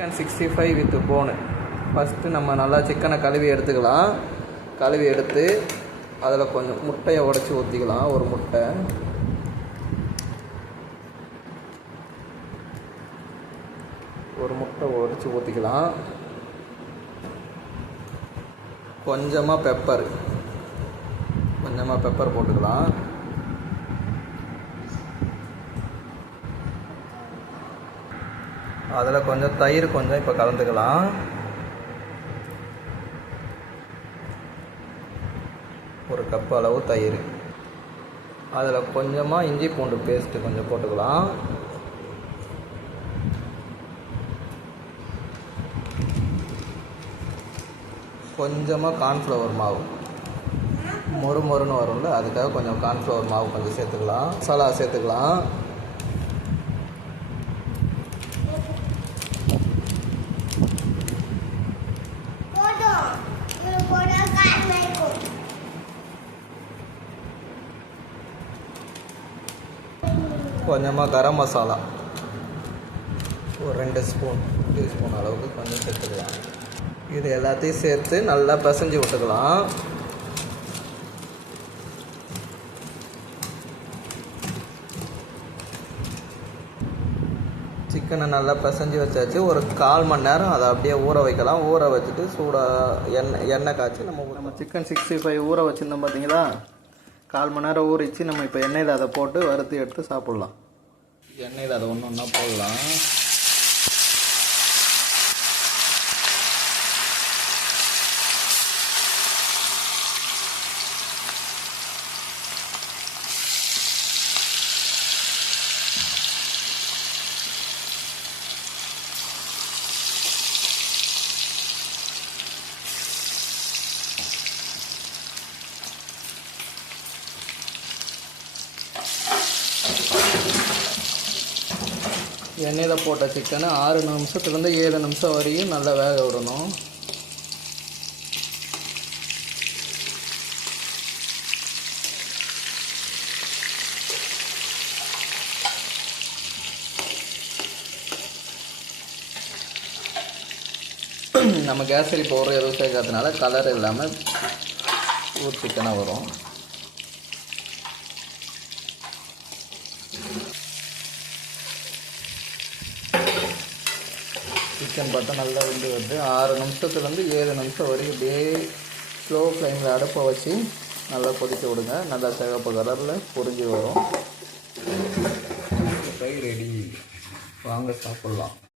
Chicken 65 with phone. First நம்ம நல்லா சிக்கனை கழுவி எடுத்துக்கலாம். கழுவி எடுத்து அதில் கொஞ்சம் முட்டையை உடச்சி ஊற்றிக்கலாம். ஒரு முட்டை உடச்சி ஊற்றிக்கலாம். கொஞ்சமாக பெப்பர் போட்டுக்கலாம். அதில் கொஞ்சம் தயிர் இப்போ கலந்துக்கலாம். ஒரு கப் அளவு தயிர். அதில் கொஞ்சமாக இஞ்சி பூண்டு பேஸ்ட்டு கொஞ்சம் போட்டுக்கலாம். கொஞ்சமாக கார்ன்ஃப்ளவர் மாவு, மொறுன்னு வரும்ல, அதுக்காக கொஞ்சம் கார்ன்ஃப்ளவர் மாவு கொஞ்சம் சேர்த்துக்கலாம். மசாலா சேர்த்துக்கலாம். கொஞ்சமாக கரம் மசாலா ஒரு 2 டீஸ்பூன் அளவுக்கு கொஞ்சம் சேர்த்துக்கலாம். இது எல்லாத்தையும் சேர்த்து நல்லா பிசைஞ்சு விட்டுக்கலாம். சிக்கனை நல்லா பிசைஞ்சு வச்சாச்சு. ஒரு 1/4 மணி நேரம் அதை அப்படியே ஊற வைக்கலாம். ஊற வச்சுட்டு சூடாக எண்ணெய் காய்ச்சி நம்ம சிக்கன் 65 ஊற வச்சுருந்தோம் பார்த்தீங்களா, 1/4 மணி நேரம் ஊறிச்சு. நம்ம இப்போ எண்ணெயில் அதை போட்டு வறுத்து எடுத்து சாப்பிட்லாம். எண்ணெயில் அதை ஒன்றா போடலாம். எண்ணெயில் போட்ட சிக்கனை 6 நிமிஷத்துலேருந்து 7 நிமிஷம் வரையும் நல்லா வேக விடணும். நம்ம கேசரி பவுடர் எதுவும் சேர்க்காதனால கலர் இல்லாமல் ஊர் சிக்கனாக வரும். சிக்கன் பார்த்தா நல்லா வெந்து வருது. 6 நிமிஷத்துலேருந்து 7 நிமிஷம் வரைக்கும் அப்படியே ஸ்லோ ஃப்ளேமில் அடுப்பை வச்சு நல்லா கொதிக்க விடுங்க. நல்லா சிவப்பு கலரில் பொரிஞ்சு வரும். Fry ready. வாங்க சாப்பிட்லாம்.